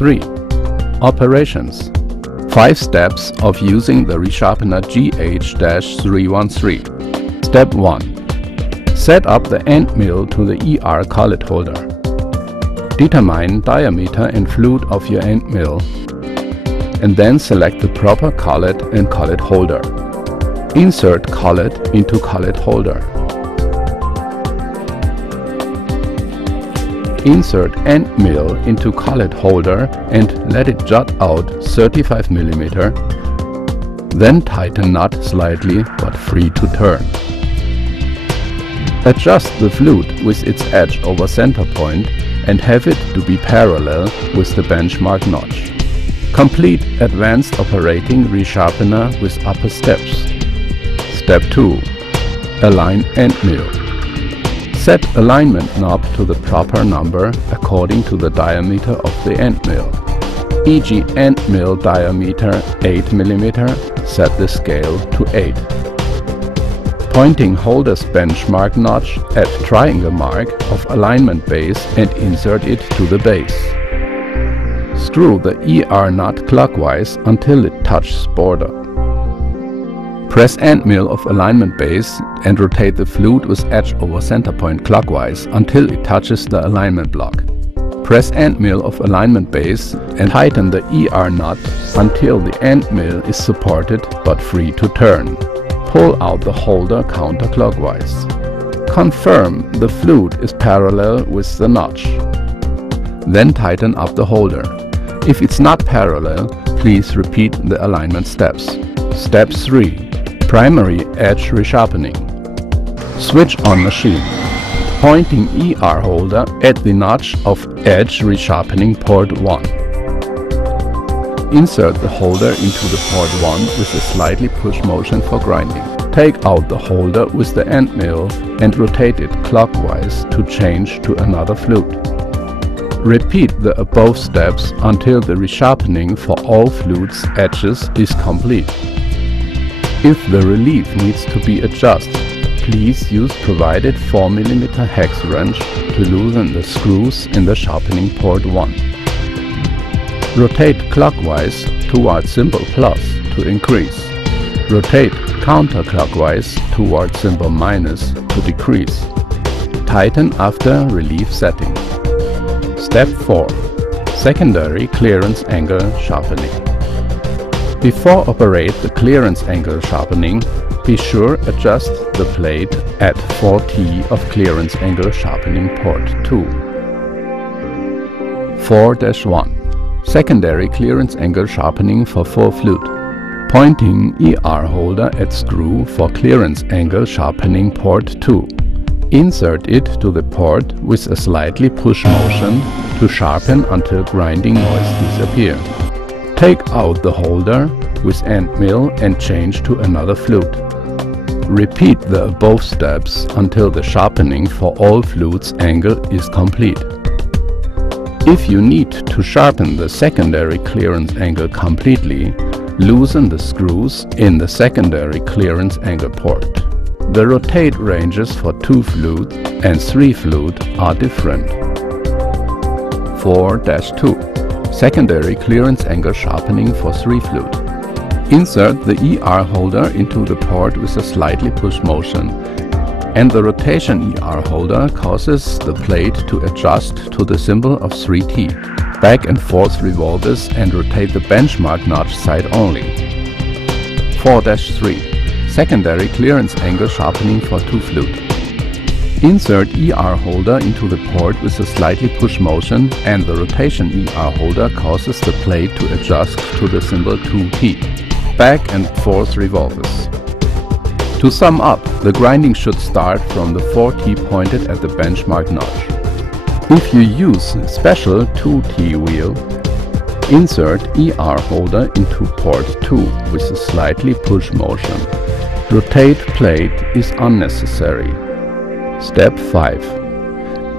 3. Operations. 5 steps of using the resharpener GH-313. Step 1. Set up the end mill to the ER collet holder. Determine diameter and flute of your end mill, and then select the proper collet and collet holder. Insert collet into collet holder. Insert end mill into collet holder and let it jut out 35 mm. Then tighten nut slightly but free to turn. Adjust the flute with its edge over center point and have it to be parallel with the benchmark notch. Complete advanced operating resharpener with upper steps. Step 2. Align end mill. Set alignment knob to the proper number according to the diameter of the end mill. E.g. end mill diameter 8 mm, set the scale to 8. Pointing holder's benchmark notch at triangle mark of alignment base and insert it to the base. Screw the ER nut clockwise until it touches border. Press end mill of alignment base and rotate the flute with edge over center point clockwise until it touches the alignment block. Press end mill of alignment base and tighten the ER nut until the end mill is supported but free to turn. Pull out the holder counterclockwise. Confirm the flute is parallel with the notch. Then tighten up the holder. If it's not parallel, please repeat the alignment steps. Step 3. Primary edge resharpening. Switch on machine. Pointing ER holder at the notch of edge resharpening port 1. Insert the holder into the port 1 with a slightly push motion for grinding. Take out the holder with the end mill and rotate it clockwise to change to another flute. Repeat the above steps until the resharpening for all flutes edges is complete. If the relief needs to be adjusted, please use provided 4 mm hex wrench to loosen the screws in the sharpening port 1. Rotate clockwise towards symbol plus to increase. Rotate counterclockwise towards symbol minus to decrease. Tighten after relief setting. Step 4. Secondary clearance angle sharpening. Before operate the clearance angle sharpening, be sure adjust the plate at 4T of clearance angle sharpening port 2. 4-1. Secondary clearance angle sharpening for 4 flute. Pointing ER holder at screw for clearance angle sharpening port 2. Insert it to the port with a slightly push motion to sharpen until grinding noise disappears. Take out the holder with end mill and change to another flute. Repeat the above steps until the sharpening for all flutes angle is complete. If you need to sharpen the secondary clearance angle completely, loosen the screws in the secondary clearance angle port. The rotate ranges for 2 flute and 3 flute are different. 4-2. Secondary clearance angle sharpening for 3 flute. Insert the ER holder into the port with a slightly push motion, and the rotation ER holder causes the plate to adjust to the symbol of 3T. Back and forth revolve this and rotate the benchmark notch side only. 4-3. Secondary clearance angle sharpening for 2 flute. Insert ER holder into the port with a slightly push motion, and the rotation ER holder causes the plate to adjust to the symbol 2T. Back and forth revolves. To sum up, the grinding should start from the 4T pointed at the benchmark notch. If you use special 2T wheel, insert ER holder into port 2 with a slightly push motion. Rotate plate is unnecessary. Step 5.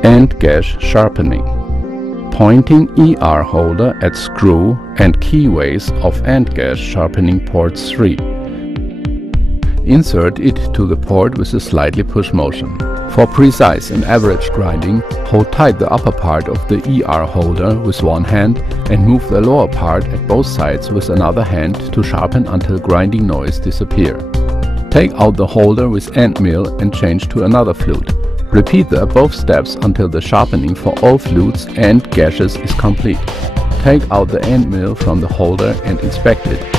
End gash sharpening. Pointing ER holder at screw and keyways of end gash sharpening port 3. Insert it to the port with a slightly push motion. For precise and average grinding, hold tight the upper part of the ER holder with one hand and move the lower part at both sides with another hand to sharpen until grinding noise disappear. Take out the holder with end mill and change to another flute. Repeat the above steps until the sharpening for all flutes and gashes is complete. Take out the end mill from the holder and inspect it.